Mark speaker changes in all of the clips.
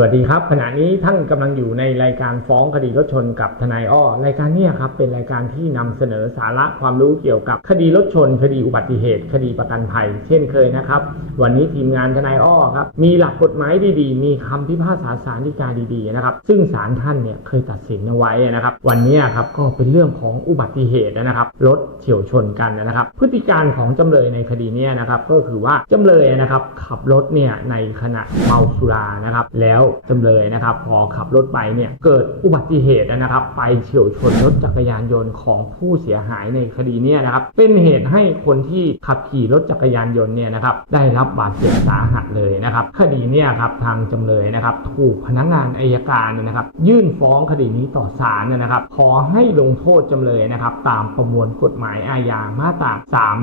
Speaker 1: วัสดีครับ ขณะนี้ท่านกำลังอยู่ในรายการฟ้องคดีรถชนกับทนายอ้อรายการนี้ครับเป็นรายการที่นำเสนอสาระความรู้เกี่ยวกับคดีรถชน คดีอุบัติเหตุ คดีประกันภัย เช่นเคยนะครับ วันนี้ทีมงานทนายอ้อครับมีหลักกฎหมายดีๆ มีคำพิพากษาศาลฎีกาดีๆนะครับซึ่งศาลท่านเนี่ยเคยตัดสินเอาไว้นะครับ วันนี้ครับก็เป็นเรื่องของอุบัติเหตุนะครับรถเฉียวชนกันนะครับ พฤติการของจำเลยในคดีนี้นะครับก็คือว่าจำเลยนะครับขับรถเนี่ยในขณะเมาสุรานะครับแล้วจำเลยนะครับ พอขับรถไปเนี่ยเกิดอุบัติเหตุนะครับ ไปเฉียวชนรถจักรยานยนต์ของผู้เสียหายในคดีนี้นะครับ เป็นเหตุให้คนที่ขับขี่รถจักรยานยนต์เนี่ยนะครับ ได้รับบาดเจ็บสาหัสเลยนะครับ คดีนี่ยครับทางจำเลยนะครับ ถูกพนักงานอายการเนี่ยนะครับ ยื่นฟ้องคดีนี้ต่อศาลนะครับ ขอให้ลงโทษจำเลยนะครับ ตามประมวลกฎหมายอาญามาตรา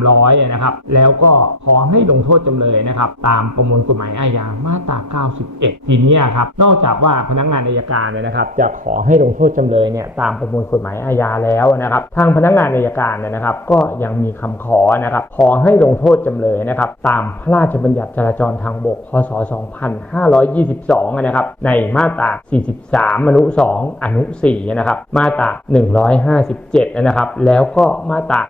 Speaker 1: 300 นะครับ แล้วก็ขอให้ลงโทษจำเลยนะครับ ตามประมวลกฎหมายอาญามาตรา 91 ทีเนี้ครับ นอกจากว่าพนักงานอายการเนี่ยนะครับ จะขอให้ลงโทษจำเลยเนี่ยตามประมวลกฎหมายอาญาแล้วนะครับ ทางพนักงานอายการเนี่ยนะครับ ก็ยังมีคำขอนะครับ ขอให้ลงโทษจำเลยนะครับ ตามพระราชบัญญัติจราจรทางบก พศ 2522 นะครับ ในมาตรา 43 อนุ 2 อนุ 4 นะครับ มาตรา 157 นะครับ แล้วก็มาตรา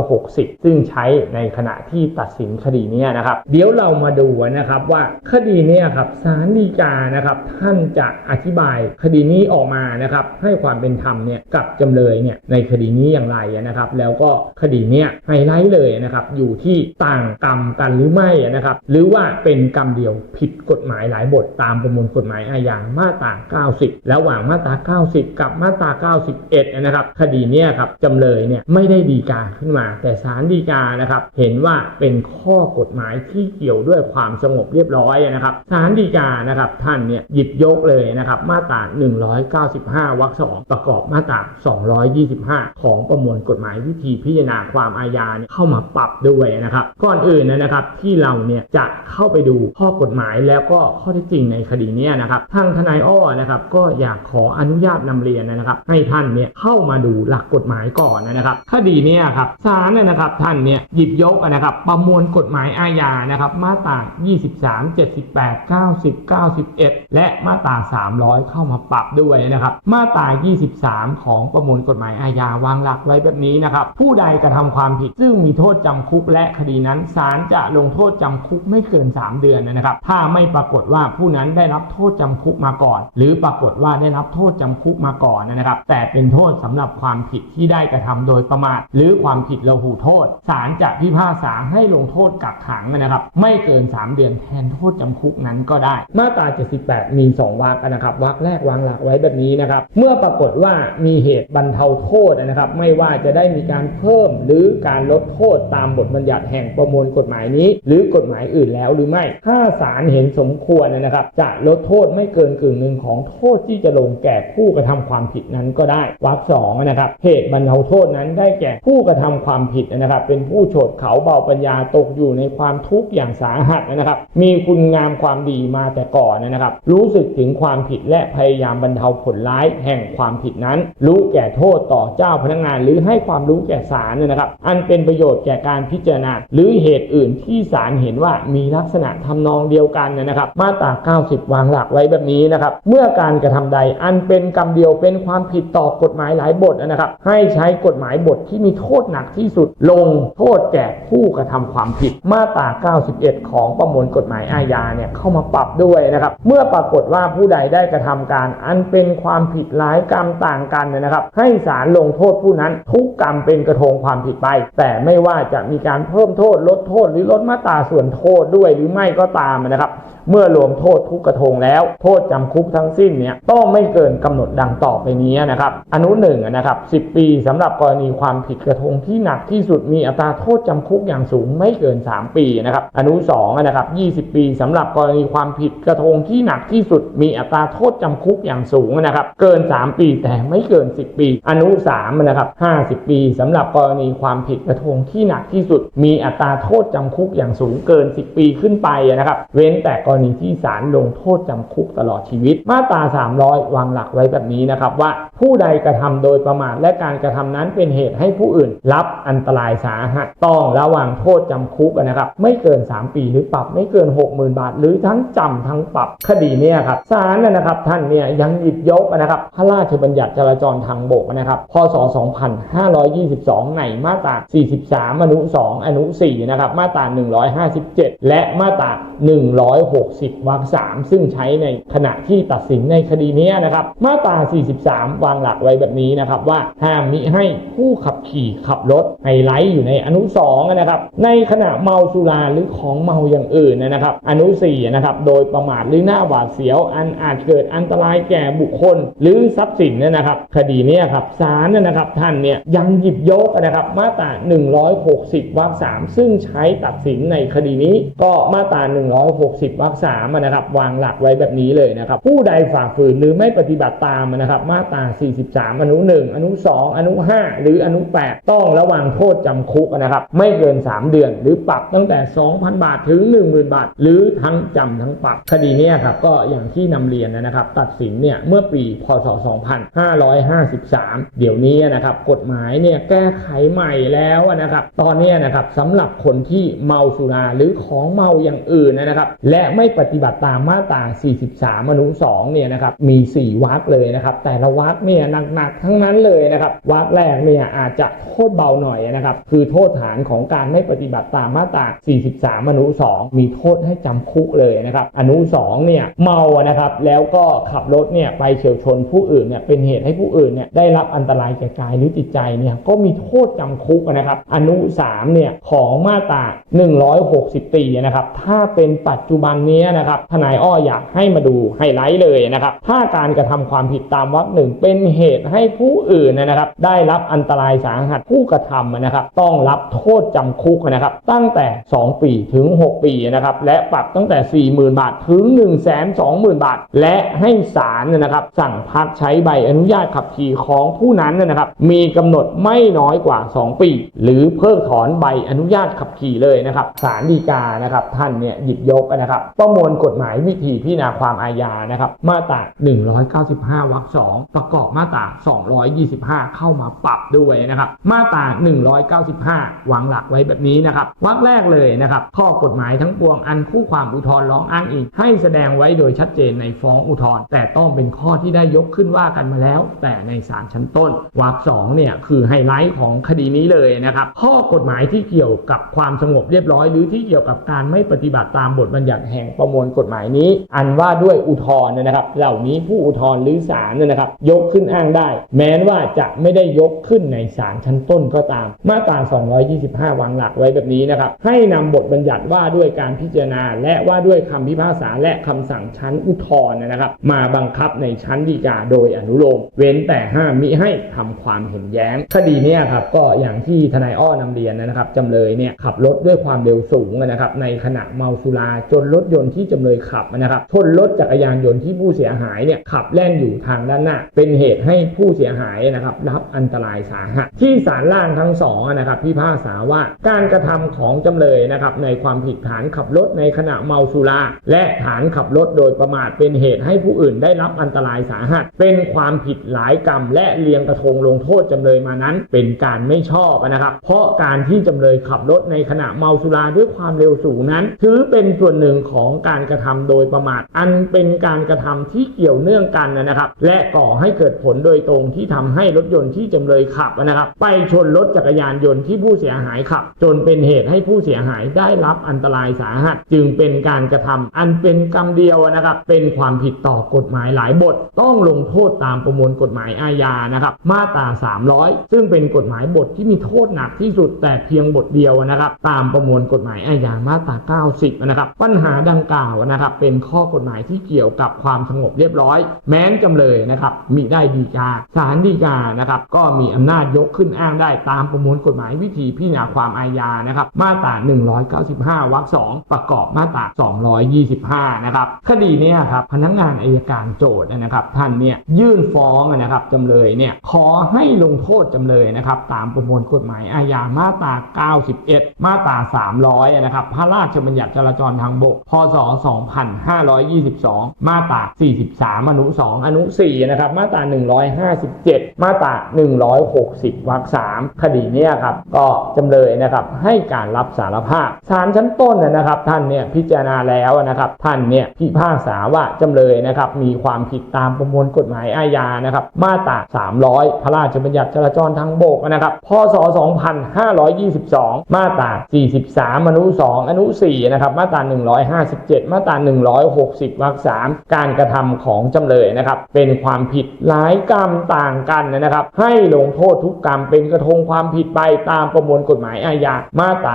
Speaker 1: 160 ซึ่งใช้ในขณะที่ตัดสินคดีนี้นะครับ เดี๋ยวเรามาดูนะครับว่าคดีนี้ครับศาลฎีกานะครับท่านจะอธิบายคดีนี้ออกมานะครับให้ความเป็นธรรมเนี่ยกับจำเลยเนี่ยในคดีนี้อย่างไรนะครับ แล้วก็คดีเนี้ยไฮไลท์เลยนะครับอยู่ที่ต่างกรรมกันหรือไม่นะครับหรือว่าเป็นกรรมเดียวผิดกฎหมายหลายบทตามประมวลกฎหมายอาญามาตรา 90 ระหว่างมาตรา 90 กับมาตรา 91 นะครับคดีเนี้ยครับจำเลยเนี่ยไม่ได้ดีกาขึ้นมา แต่ศาลฎีกานะครับเห็นว่าเป็นข้อกฎหมายที่เกี่ยวด้วยความสงบเรียบร้อยนะครับศาลฎีกานะครับท่านเนี่ยหยิบยกเลยนะครับมาตรา 195 วรรคสองประกอบมาตรา 225 ของประมวลกฎหมายวิธีพิจารณาความอาญาเนี่ยเข้ามาปรับด้วยนะครับก่อนอื่นนะครับที่เราเนี่ยจะเข้าไปดูข้อกฎหมายแล้วก็ข้อเท็จจริงในคดีนี้นะครับทางทนายอ้อนะครับก็อยากขออนุญาตนำเรียนนะครับ ให้ท่านเนี่ยเข้ามาดูหลักกฎหมายก่อนนะครับคดีนี้ครับศาลเนี่ยนะครับท่านเนี่ยหยิบยกนะครับประมวลกฎหมายอาญานะครับมาตรา 23 78 90 91และมาตรา 300 เข้ามาปรับด้วยนะครับ มาตรา 23 ของประมวลกฎหมายอาญาวางหลักไว้แบบนี้นะครับ ผู้ใดกระทำความผิด ซึ่งมีโทษจำคุกและคดีนั้นศาลจะลงโทษจำคุกไม่เกิน 3 เดือนนะครับ ถ้าไม่ปรากฏว่าผู้นั้นได้รับโทษจำคุกมาก่อน หรือปรากฏว่าได้รับโทษจำคุกมาก่อนนะครับ แต่เป็นโทษสำหรับความผิดที่ได้กระทำโดยประมาทหรือความผิดละหูโทษศาลจะพิพากษาให้ลงโทษกักขังนะครับ ไม่เกิน 3 เดือนแทนโทษจำคุกนั้นก็ได้ มาตรา78มี 2วรรคนะครับวรรคแรกวางหลักไว้แบบนี้นะครับ เมื่อปรากฏว่ามีเหตุบรรเทาโทษนะครับ ไม่ว่าจะได้มีการเพิ่มหรือการลดโทษตามบทบัญญัติแห่งประมวลกฎหมายนี้ หรือกฎหมายอื่นแล้วหรือไม่ ถ้าศาลเห็นสมควรนะครับ จะลดโทษไม่เกินกึ่งหนึ่งของโทษที่จะลงแก่ผู้กระทำความผิดนั้นก็ได้วรรคสองนะครับ เหตุบรรเทาโทษนั้นได้แก่ผู้กระทำความผิดนะครับ เป็นผู้โฉดเขาเบาปัญญาตกอยู่ในความทุกข์อย่างสาหัสนะครับ มีคุณงามความดีมาแต่ก่อนนะครับรู้สึกถึงความผิดและพยายามบรรเทาผลร้ายแห่งความผิดนั้น รู้แก่โทษต่อเจ้าพนักงาน หรือให้ความรู้แก่ศาลนะครับ อันเป็นประโยชน์แก่การพิจารณา หรือเหตุอื่นที่ศาลเห็นว่ามีลักษณะทำนองเดียวกันนะครับ มาตรา 90 วางหลักไว้แบบนี้นะครับ เมื่อการกระทำใดอันเป็นกรรมเดียวเป็นความผิดต่อกฎหมายหลายบทนะครับ ให้ใช้กฎหมายบทที่มีโทษหนักที่สุด ลงโทษแก่ผู้กระทำความผิด มาตรา 91 ของประมวลกฎหมายอาญาเนี่ยเข้ามาปรับด้วยนะครับ เมื่อปรากฏว่าผู้ใดได้กระทำการ อันเป็นความผิดหลายกรรมต่างกันนะครับ ให้ศาลลงโทษผู้นั้นทุกกรรมเป็นกระทงความผิดไป แต่ไม่ว่าจะมีการเพิ่มโทษลดโทษหรือลดมาตราส่วนโทษด้วยหรือไม่ก็ตามนะครับ เมื่อรวมโทษทุกกระทงแล้ว โทษจำคุกทั้งสิ้นเนี่ยต้องไม่เกินกำหนดดังต่อไปนี้นะครับอนุหนึ่งนะครับ10 ปีสำหรับกรณีความผิดกระทงที่หนักที่สุดมีอัตราโทษจำคุกอย่างสูงไม่เกิน 3 ปีนะครับอนุ2นะครับ20 ปีสำหรับกรณีความผิดกระทงที่หนักนักที่สุดมีอัตราโทษจำคุกอย่างสูงนะครับ เกิน 3 ปีแต่ไม่เกิน 10 ปี อนุ3นะครับ 50 ปีสำหรับกรณีความผิดกระทงที่หนักที่สุด มีอัตราโทษจำคุกอย่างสูงเกิน 10 ปีขึ้นไปนะครับ เว้นแต่กรณีที่ศาลลงโทษจำคุกตลอดชีวิต มาตรา 300 วางหลักไว้แบบนี้นะครับว่าผู้ใดกระทำโดยประมาทและการกระทำนั้นเป็นเหตุให้ผู้อื่น รับอันตรายสาหัสต้องระวังโทษจำคุกนะครับ ไม่เกิน 3 ปีหรือปรับไม่เกิน 60,000 บาท หรือทั้งจำทั้งปรับคดีเนี่ยครับศาลนะครับท่านเนี่ยยังหยิบยกนะครับพระราชบัญญัติจราจรทางบกนะครับพศ 2522 ในมาตรา 43 อนุ 2 อนุ 4 นะครับ มาตรา 157 และมาตรา 160 วรรค 3 ซึ่งใช้ในขณะที่ตัดสินในคดีนี้นะครับ มาตรา 43 วางหลักไว้แบบนี้นะครับว่าห้ามมิให้ผู้ขับขี่ขับรถไฮไลท์อยู่ในอนุ 2 นะครับ ในขณะเมาสุราหรือของเมาอย่างอื่นนะครับ อนุ 4 นะครับ โดยประมาทหรือหน้าหวาดเสียว อันอาจเกิดอันตรายแก่บุคคล หรือทรัพย์สินเนี่ยนะครับ คดีนี้ครับศาลเนี่ยนะครับท่านเนี่ยยังหยิบยกนะครับมาตรา 160 วรรค3ซึ่งใช้ตัดสินในคดีนี้ ก็มาตรา 160 วรรค3นะครับ วางหลักไว้แบบนี้เลยนะครับ ผู้ใดฝ่าฝืนหรือไม่ปฏิบัติตามนะครับ มาตรา 43 อนุ 1 อนุ 2 อนุ 5 หรืออนุ 8 ต้องระวังโทษจำคุกนะครับ ไม่เกิน 3 เดือน หรือปรับตั้งแต่ 2,000 บาทถึง 10,000 บาท หรือทั้งจำทั้งปรับคดีนี้ครับก็อย่างที่นำเรียนนะครับ ตัดสินเนี่ยเมื่อปีพศ 2553 เดี๋ยวนี้นะครับกฎหมายเนี่ยแก้ไขใหม่แล้วนะครับตอนนี้นะครับสำหรับคนที่เมาสุราหรือของเมาอย่างอื่นนะครับ และไม่ปฏิบัติตามมาตรา 43 อนุ 2 เนี่ยนะครับมี 4วรรคเลยนะครับ แต่ละวรรคเนี่ยหนักๆทั้งนั้นเลยนะครับวรรคแรกเนี่ยอาจจะโทษเบาหน่อยนะครับ คือโทษฐานของการไม่ปฏิบัติตามมาตรา 43 อนุ 2 มีโทษให้จำคุกเลยนะครับ อนุ 2 เนี่ยเมานะครับแล้วก็ขับรถเนี่ยไปเฉียวชนผู้อื่นเนี่ยเป็นเหตุให้ผู้อื่นเนี่ยได้รับอันตรายแก่กายหรือจิตใจเนี่ยก็มีโทษจำคุกนะครับอนุ3เนี่ยของมาตรา 160ปีนะครับถ้าเป็นปัจจุบันนี้นะครับทนายอ้ออยากให้มาดูไฮไลท์เลยนะครับถ้าการกระทำความผิดตามวรรคหนึ่งเป็นเหตุให้ผู้อื่นนะครับ ได้รับอันตรายสาหัสผู้กระทำนะครับ ต้องรับโทษจำคุกนะครับ ตั้งแต่ 2 ปีถึง 6 ปีนะครับและปรับตั้งแต่ 40,000 บาทถึง120,000 บาท และให้ศาลนะครับสั่งพักใช้ใบอนุญาตขับขี่ของผู้นั้นนะครับ มีกำหนดไม่น้อยกว่า 2 ปี หรือเพิกถอนใบอนุญาตขับขี่เลยนะครับศาลฎีกานะครับท่านเนี่ยหยิบยกนะครับประมวลกฎหมายวิธีพิจารณาความอาญานะครับมาตรา 195 วรรค 2 ประกอบมาตรา 225 เข้ามาปรับด้วยนะครับ มาตรา 195 วางหลักไว้แบบนี้นะครับวรรคแรกเลยนะครับ ข้อกฎหมายทั้งปวงอันคู่ความอุทธรณ์ร้องอ้างอิงให้แสดงไว้ว้โดยชัดเจนในฟ้องอุทธรณ์แต่ต้องเป็นข้อที่ได้ยกขึ้นว่ากันมาแล้ว แต่ในศาลชั้นต้นวรรคสองเนี่ยคือไฮไลท์ของคดีนี้เลยนะครับข้อกฎหมายที่เกี่ยวกับความสงบเรียบร้อยหรือที่เกี่ยวกับการไม่ปฏิบัติตามบทบัญญัติแห่งประมวลกฎหมายนี้ อันว่าด้วยอุทธรณ์นะครับ เหล่านี้ผู้อุทธรณ์หรือศาลเนยนะครับ ยกขึ้นอ้างได้ แม้ว่าจะไม่ได้ยกขึ้นในศาลชั้นต้นก็ตาม มาตรา 225 วางหลักไว้แบบนี้นะครับ ให้นำบทบัญญัติว่าด้วยการพิจารณา และว่าด้วยคำพิพากษาและคำสั่งชั้นอุทธรณ์นะครับ มาบังคับในชั้นฎีกาโดยอนุโลม เว้นแต่ห้ามมิให้ทำความเห็นแย้ง คดีนี้ครับก็อย่างที่ทนายอ้อนำเรียนนะครับจำเลยเนี่ยขับรถด้วยความเร็วสูงนะครับในขณะเมาสุราจนรถยนต์ที่จำเลยขับนะครับชนรถจักรยานยนต์ที่ผู้เสียหายเนี่ยขับแล่นอยู่ทางด้านหน้า เป็นเหตุให้ผู้เสียหายนะครับรับอันตรายสาหัสที่ศาลล่างทั้งสองนะครับพิพากษาว่าการกระทำของจำเลยนะครับในความผิดฐานขับรถในขณะเมาสุราและฐานขับรถโดยประมาทเป็นเหตุให้ผู้อื่นได้รับอันตรายสาหัส เป็นความผิดหลายกรรม และเรียงกระทงลงโทษจำเลยมานั้น เป็นการไม่ชอบนะครับ เพราะการที่จำเลยขับรถในขณะเมาสุราด้วยความเร็วสูงนั้น ถือเป็นส่วนหนึ่งของการกระทำโดยประมาทอันเป็นการกระทำที่เกี่ยวเนื่องกันนะครับ และก่อให้เกิดผลโดยตรงที่ทำให้รถยนต์ที่จำเลยขับนะครับ ไปชนรถจักรยานยนต์ที่ผู้เสียหายขับ จนเป็นเหตุให้ผู้เสียหายได้รับอันตรายสาหัส จึงเป็นการกระทำอันเป็นกรรมเดียวนะครับเป็นความผิดต่อกฎหมายหลายบท ต้องลงโทษตามประมวลกฎหมายอาญานะครับมาตรา 300 ซึ่งเป็นกฎหมายบทที่มีโทษหนักที่สุดแต่เพียงบทเดียวนะครับตามประมวลกฎหมายอาญามาตรา 90 นะครับปัญหาดังกล่าวนะครับเป็นข้อกฎหมายที่เกี่ยวกับความสงบเรียบร้อย แม้นจำเลยนะครับมิได้ดีกาศาลฎีกานะครับก็มีอำนาจยกขึ้นอ้างได้ตามประมวลกฎหมายวิธีพิจารณาความอาญานะครับมาตรา 195 วรรค 2 ประกอบมาตรา 225 นะครับคดีนี้ครับพนักงานอายการโจทย์นะครับท่านเนี่ยยื่นฟ้องนะครับจำเลยเนี่ยขอให้ลงโทษจำเลยนะครับตามประมวลกฎหมายอาญามาตรา 91 มาตรา 300 นะครับพระราชบัญญัติจราจรทางบก พศ 2522 มาตรา 43 อนุ 2 อนุ 4 นะครับ มาตรา 157 มาตรา 160 วรรค 3 คดีนี้ครับก็จำเลยนะครับให้การรับสารภาพศาลชั้นต้นนะครับท่านเนี่ยพิจารณาแล้วนะครับท่านเนี่ยพิพากษาว่าจำเลยนะครับมีความผิดตามประมวลกฎหมายอาญานะครับมาตรา 300 พระราชบัญญัติจราจรทางบกนะครับพศ 2522 มาตรา 43 อนุ 2 อนุ 4 นะครับ มาตรา 157 มาตรา 160 วรรค 3 การกระทำของจำเลยนะครับ เป็นความผิดหลายกรรมต่างกันนะครับ ให้ลงโทษทุกกรรมเป็นกระทงความผิดไปตามประมวลกฎหมายอาญา มาตรา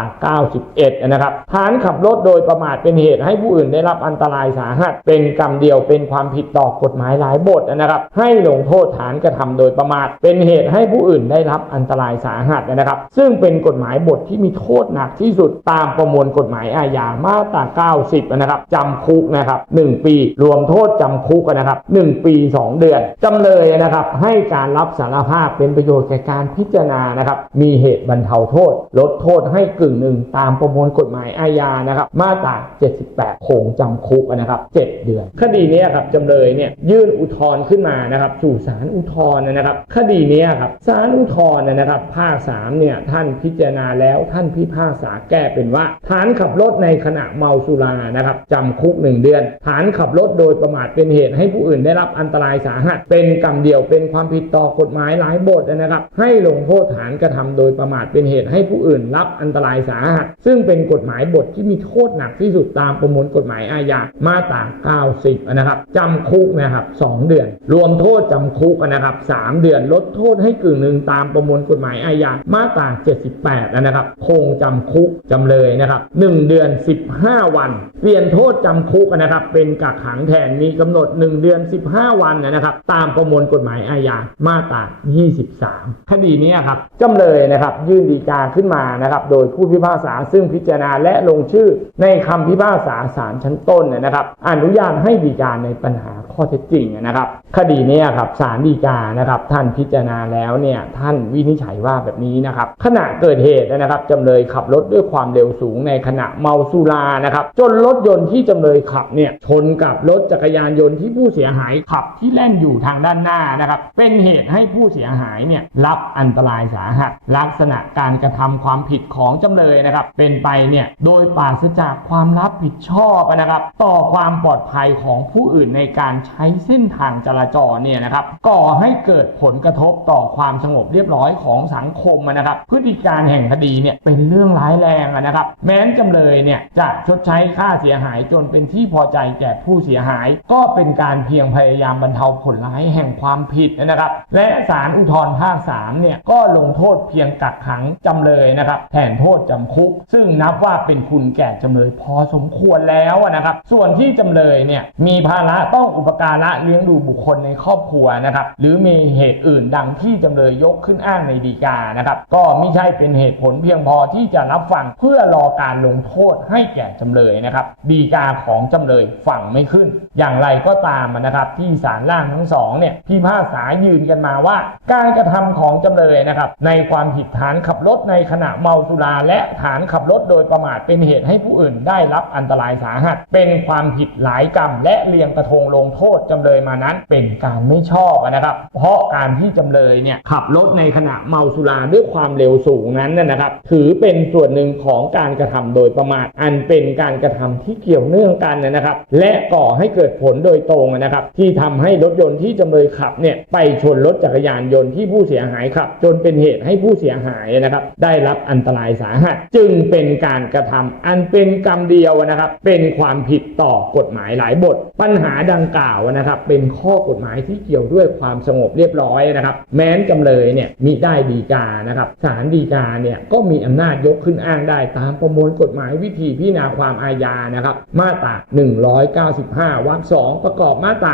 Speaker 1: 91 นะครับ ฐานขับรถโดยประมาทเป็นเหตุให้ผู้อื่นได้รับอันตรายสาหัส เป็นกรรมเดียวเป็นความผิดต่อกฎหมายหลายบทนะครับ ให้ลงโทษฐานกระทำโดยประมาท เป็นเหตุให้ผู้อื่นได้รับอันตรายสาหัสนะครับ ซึ่งเป็นกฎหมายบทที่มีโทษหนักที่สุดตามประมวลกฎหมายอาญามาตรา 90 นะครับจำคุกนะครับ1ปี รวมโทษจำคุกนะครับ1ปี 2 เดือนจำเลยนะครับ ให้การรับสารภาพเป็นประโยชน์แก่การพิจารณานะครับ มีเหตุบรรเทาโทษ ลดโทษให้กึ่งหนึ่งตามประมวลกฎหมายอาญานะครับ มาตรา 78คงจำคุกนะครับ7เดือน คดีนี้ครับจำเลยเนี่ยยื่นอุทธรณ์ขึ้นมานะครับสู่ศาลอุทธรณ์นะครับ คดีนี้ครับศาลอุทธรณ์นะครับ ภาค3เนี่ยท่านพิจารณาแล้วท่านพิพากษาแก้เป็นว่า ฐานขับรถในขณะเมาสุรานะครับจำคุก 1 เดือน ฐานขับรถโดยประมาทเป็นเหตุให้ผู้อื่นได้รับอันตรายสาหัส เป็นกรรมเดียวเป็นความผิดต่อกฎหมายหลายบทนะครับ ให้ลงโทษฐานกระทำโดยประมาทเป็นเหตุให้ผู้อื่นรับอันตรายสาหัส ซึ่งเป็นกฎหมายบทที่มีโทษหนักที่สุดตามประมวลกฎหมายอาญามาาตรา90นะครับจำคุกนะครับ 2 เดือน รวมโทษจำคุกนะครับ 3 เดือน ลดโทษให้กึ่งหนึ่งตามประมวลกฎหมายอาญามาตรา 78นะครับคงจำคุกจำเลยนะครับ 1 เดือน 15 วัน เปลี่ยนโทษจำคุกนะครับ เป็นกักขังแทนมีกำหนด 1 เดือน 15 วันนะครับ ตามประมวลกฎหมายอาญามาตรา 23 คดีนี้ครับจำเลยนะครับ ยื่นดีกาขึ้นมานะครับ โดยผู้พิพากษาซึ่งพิจารณาและลงชื่อในคำพิพากษาศาลชั้นต้นนะครับอนุญาตให้ดีกาในปัญหาข้อเท็จจริงนะครับ คดีนี้ครับศาลฎีกานะครับ ท่านพิจารณาแล้วเนี่ยท่านวินิจฉัยว่าแบบนี้นะครับขณะเกิดเหตุนะครับจำเลยขับรถด้วยความเร็วสูงในขณะเมาสุรานะครับ จนรถยนต์ที่จำเลยขับเนี่ยชนกับรถจักรยานยนต์ที่ผู้เสียหายขับที่แล่นอยู่ทางด้านหน้านะครับ เป็นเหตุให้ผู้เสียหายเนี่ยรับอันตรายสาหัส ลักษณะการกระทำความผิดของจำเลยนะครับ เป็นไปเนี่ยโดยปราศจากความรับผิดชอบนะครับ ต่อความความปลอดภัยของผู้อื่นในการใช้เส้นทางจราจรเนี่ยนะครับก่อให้เกิดผลกระทบต่อความสงบเรียบร้อยของสังคมนะครับ พฤติการแห่งคดีเนี่ยเป็นเรื่องร้ายแรงนะครับ แม้นจำเลยเนี่ยจะชดใช้ค่าเสียหายจนเป็นที่พอใจแก่ผู้เสียหาย ก็เป็นการเพียงพยายามบรรเทาผลร้ายแห่งความผิดนะครับ และศาลอุทธรภาค3เนี่ยก็ลงโทษเพียงกักขังจำเลยนะครับแทนโทษจำคุก ซึ่งนับว่าเป็นคุณแก่จำเลยพอสมควรแล้วนะครับ ส่วนที่จำเลยเนี่ยมีภาระต้องอุปการะเลี้ยงดูบุคคลในครอบครัวนะครับหรือมีเหตุอื่นดังที่จำเลยยกขึ้นอ้างในดีกานะครับก็ไม่ใช่เป็นเหตุผลเพียงพอที่จะรับฟังเพื่อรอการลงโทษให้แก่จำเลยนะครับดีกาของจำเลยฟังไม่ขึ้น อย่างไรก็ตามนะครับที่ศาลล่างทั้งสองเนี่ยพิพากษายืนกันมาว่า การกระทำของจำเลยนะครับในความผิดฐานขับรถในขณะเมาสุราและฐานขับรถโดยประมาทเป็นเหตุให้ผู้อื่นได้รับอันตรายสาหัส เป็นความผิดหลายกรรม และเรียงกระทงลงโทษจำเลยมานั้นเป็นการไม่ชอบนะครับ เพราะการที่จำเลยเนี่ยขับรถในขณะเมาสุราด้วยความเร็วสูงนั้นนะครับ ถือเป็นส่วนหนึ่งของการกระทำโดยประมาทอันเป็นการกระทำที่เกี่ยวเนื่องกันนะครับ และก่อให้เกิดผลโดยตรงนะครับ ที่ทำให้รถยนต์ที่จำเลยขับเนี่ยไปชนรถจักรยานยนต์ที่ผู้เสียหายขับ จนเป็นเหตุให้ผู้เสียหายนะครับ ได้รับอันตรายสาหัส จึงเป็นการกระทำอันเป็นกรรมเดียวนะครับ เป็นความผิดต่อกฎหมายหลายบท ปัญหาดังกล่าวนะครับเป็นข้อกฎหมายที่เกี่ยวด้วยความสงบเรียบร้อยนะครับ แม้นจำเลยเนี่ยมิได้ดีกานะครับศาลฎีกาเนี่ยก็มีอำนาจยกขึ้นอ้างได้ตามประมวลกฎหมายวิธีพิจารณาความอาญานะครับ มาตรา 195 วรรคสองประกอบมาตรา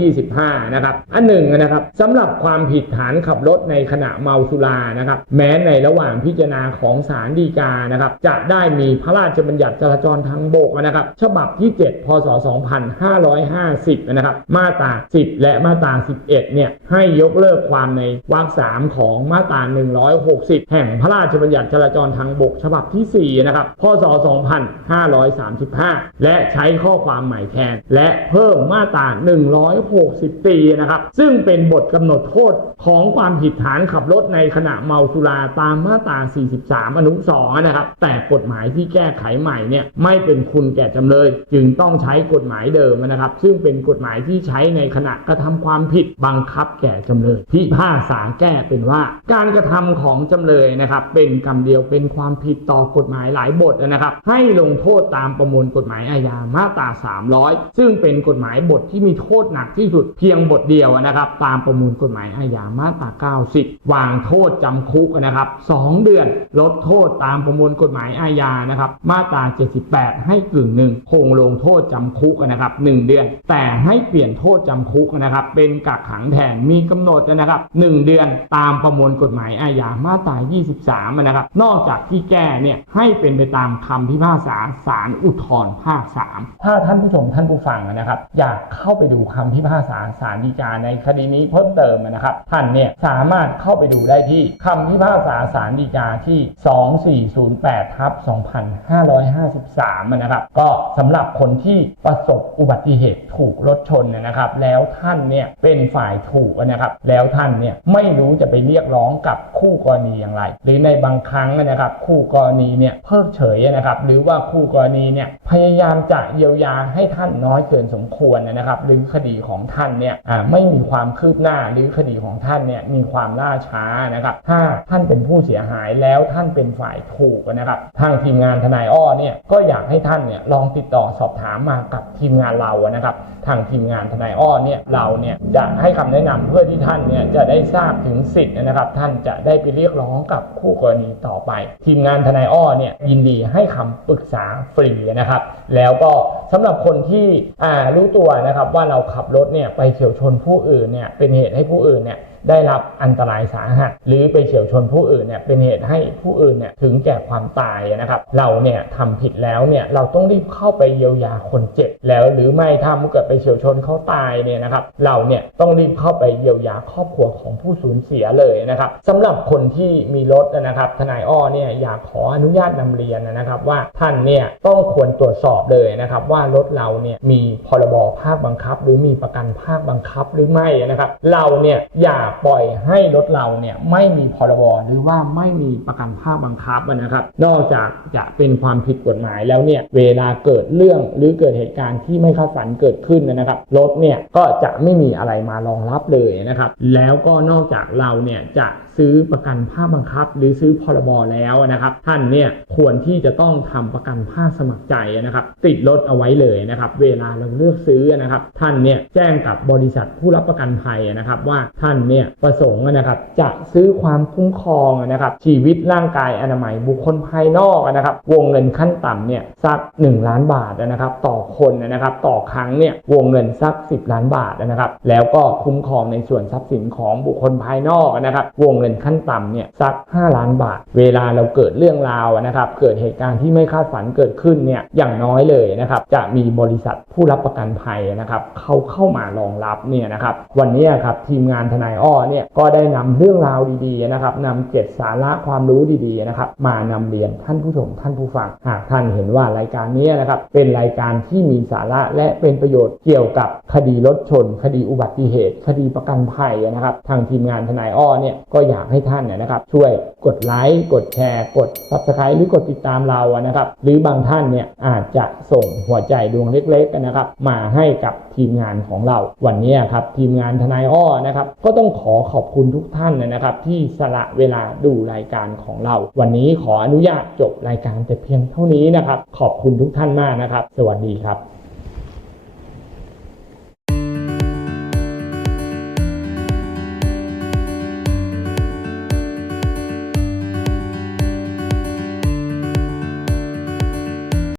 Speaker 1: 225 นะครับ อันหนึ่งนะครับสำหรับความผิดฐานขับรถในขณะเมาสุรานะครับ แม้ในระหว่างพิจารณาของศาลฎีกานะครับ จะได้มีพระราชบัญญัติจราจรทางบกนะครับ ฉบับที่7 พศ 2550 นะครับ มาตรา 10 และมาตรา 11 เนี่ย ให้ยกเลิกความในวรรค3ของมาตรา 160 แห่งพระราชบัญญัติจราจรทางบกฉบับที่ 4 นะครับ พศ 2535 และใช้ข้อความใหม่แทน และเพิ่มมาตรา 160ปีนะครับ ซึ่งเป็นบทกำหนดโทษของความผิดฐานขับรถในขณะเมาสุราตามมาตรา 43 อนุ 2 นะครับ แต่กฎหมายที่แก้ไขใหม่เนี่ยไม่เป็นคุณแก่จำเลยจึงต้องใช้กฎหมายเดิมนะครับ ซึ่งเป็นกฎหมายที่ใช้ในขณะกระทำความผิดบังคับแก่จำเลย พิพากษาแก้เป็นว่า การกระทำของจำเลยนะครับ เป็นกรรมเดียวเป็นความผิดต่อกฎหมายหลายบทนะครับ ให้ลงโทษตามประมวลกฎหมายอาญามาตรา 300 ซึ่งเป็นกฎหมายบทที่มีโทษหนักที่สุดเพียงบทเดียวนะครับ ตามประมวลกฎหมายอาญามาตรา 90 วางโทษจำคุกนะครับ 2 เดือนลดโทษตามประมวลกฎหมายอาญานะครับ มาตรา 78 ให้กึ่งหนึ่งคงลงโทษจำคุกนะครับ1เดือน แต่ให้เปลี่ยนโทษจำคุกนะครับ เป็นกักขังแทนมีกำหนดนะครับ1เดือนตามประมวลกฎหมายอาญามาตรา 23 นะครับ นอกจากที่แก้เนี่ยให้เป็นไปตามคำพิพากษาศาลอุทธรภาค 3 ถ้าท่านผู้ชมท่านผู้ฟังนะครับ อยากเข้าไปดูคำพิพากษาศาลฎีกาในคดีนี้เพิ่มเติมนะครับ ท่านเนี่ยสามารถเข้าไปดูได้ที่คำพิพากษาศาลฎีกาที่ 2408ทับ2553 นะครับ ก็สำหรับคนที่ประสบอุบัติเหตุถูกรถชนนะครับ แล้วท่านเนี่ยเป็นฝ่ายถูกนะครับแล้วท่านเนี่ยไม่รู้จะไปเรียกร้องกับคู่กรณีอย่างไร หรือในบางครั้งนะครับคู่กรณีเนี่ยเพิกเฉยนะครับ หรือว่าคู่กรณีเนี่ยพยายามจะเยียวยาให้ท่านน้อยเกินสมควรนะครับ หรือคดีของท่านเนี่ยไม่มีความคืบหน้าหรือคดีของท่านเนี่ยมีความล่าช้านะครับ ถ้าท่านเป็นผู้เสียหายแล้วท่านเป็นฝ่ายถูกนะครับ ทางทีมงานทนายอ้อเนี่ยก็อยากให้ท่านเนี่ยลองติดต่อสอบถามมากับทีมงานเรานะครับ ทางทีมงานทนายอ้อเนี่ยเราเนี่ยจะให้คำแนะนำเพื่อที่ท่านเนี่ยจะได้ทราบถึงสิทธิ์นะครับ ท่านจะได้ไปเรียกร้องกับคู่กรณีต่อไป ทีมงานทนายอ้อเนี่ยยินดีให้คำปรึกษาฟรีนะครับ แล้วก็สำหรับคนที่อ่ารู้ตัวนะครับว่าเราขับรถเนี่ยไปเฉียวชนผู้อื่นเนี่ยเป็นเหตุให้ผู้อื่นเนี่ย ได้รับอันตรายสาหัส หรือไปเฉียวชนผู้อื่นเนี่ยเป็นเหตุให้ผู้อื่นเนี่ยถึงแก่ความตายนะครับเราเนี่ยทำผิดแล้วเนี่ยเราต้องรีบเข้าไปเยียวยาคนเจ็บแล้วหรือไม่ถ้าเกิดไปเฉียวชนเขาตายเนี่ยนะครับเราเนี่ยต้องรีบเข้าไปเยียวยาครอบครัวของผู้สูญเสียเลยนะครับสำหรับคนที่มีรถนะครับทนายอ้อเนี่ยอยากขออนุญาตนำเรียนนะครับว่าท่านเนี่ยต้องควรตรวจสอบเลยนะครับว่ารถเราเนี่ยมีพรบภาคบังคับ หรือมีประกันภาคบังคับหรือไม่นะครับเราเนี่ยอย่าปล่อยให้รถเราเนี่ยไม่มีพรบหรือว่าไม่มีประกันภาคบังคับนะครับ นอกจากจะเป็นความผิดกฎหมายแล้วเนี่ยเวลาเกิดเรื่องหรือเกิดเหตุการณ์ที่ไม่คาดฝันเกิดขึ้นนะครับ รถเนี่ยก็จะไม่มีอะไรมารองรับเลยนะครับ แล้วก็นอกจากเราเนี่ยจะซื้อประกันภาคบังคับ หรือซื้อพรบแล้วนะครับ ท่านเนี่ยควรที่จะต้องทำประกันภาคสมัครใจนะครับ ติดรถเอาไว้เลยนะครับ เวลาเราเลือกซื้อนะครับ ท่านเนี่ยแจ้งกับบริษัทผู้รับประกันภัยนะครับ ว่าท่านเนี่ยประสงค์นะครับจะซื้อความคุ้มครองนะครับชีวิตร่างกายอนามัยบุคคลภายนอกนะครับวงเงินขั้นต่ำเนี่ยสัก 1 ล้านบาทนะครับต่อคนนะครับต่อครั้งเนี่ยวงเงินสัก 10 ล้านบาทนะครับแล้วก็คุ้มครองในส่วนทรัพย์สินของบุคคลภายนอกนะครับวงเงินขั้นต่ำเนี่ยสัก 5 ล้านบาท เวลาเราเกิดเรื่องราวนะครับเกิดเหตุการณ์ที่ไม่คาดฝันเกิดขึ้นเนี่ยอย่างน้อยเลยนะครับจะมีบริษัทผู้รับประกันภัยนะครับเขาเข้ามารองรับเนี่ยนะครับวันนี้ครับทีมงานทนายอ้ออเนี่ยก็ได้นำเรื่องราวดีๆนะครับนำเจ็ดสาระความรู้ดีๆนะครับมานำเรียนท่านผู้ชมท่านผู้ฟังหากท่านเห็นว่ารายการนี้นะครับเป็นรายการที่มีสาระและเป็นประโยชน์เกี่ยวกับคดีรถชน คดีอุบัติเหตุ คดีประกันภัยนะครับ ทางทีมงานทนายอ้อเนี่ยก็อยากให้ท่านเนี่ยนะครับช่วยกดไลค์กดแชร์ กด subscribe หรือกดติดตามเรานะครับหรือบางท่านเนี่ยอาจจะส่งหัวใจดวงเล็กๆนะครับมาให้กับทีมงานของเราวันนี้ครับทีมงานทนายอ้อนะครับก็ต้องขอขอบคุณทุกท่านนะครับ ที่สละเวลาดูรายการของเรา วันนี้ขออนุญาตจบรายการแต่เพียงเท่านี้นะครับ ขอบคุณทุกท่านมากนะครับ สวัสดีครับ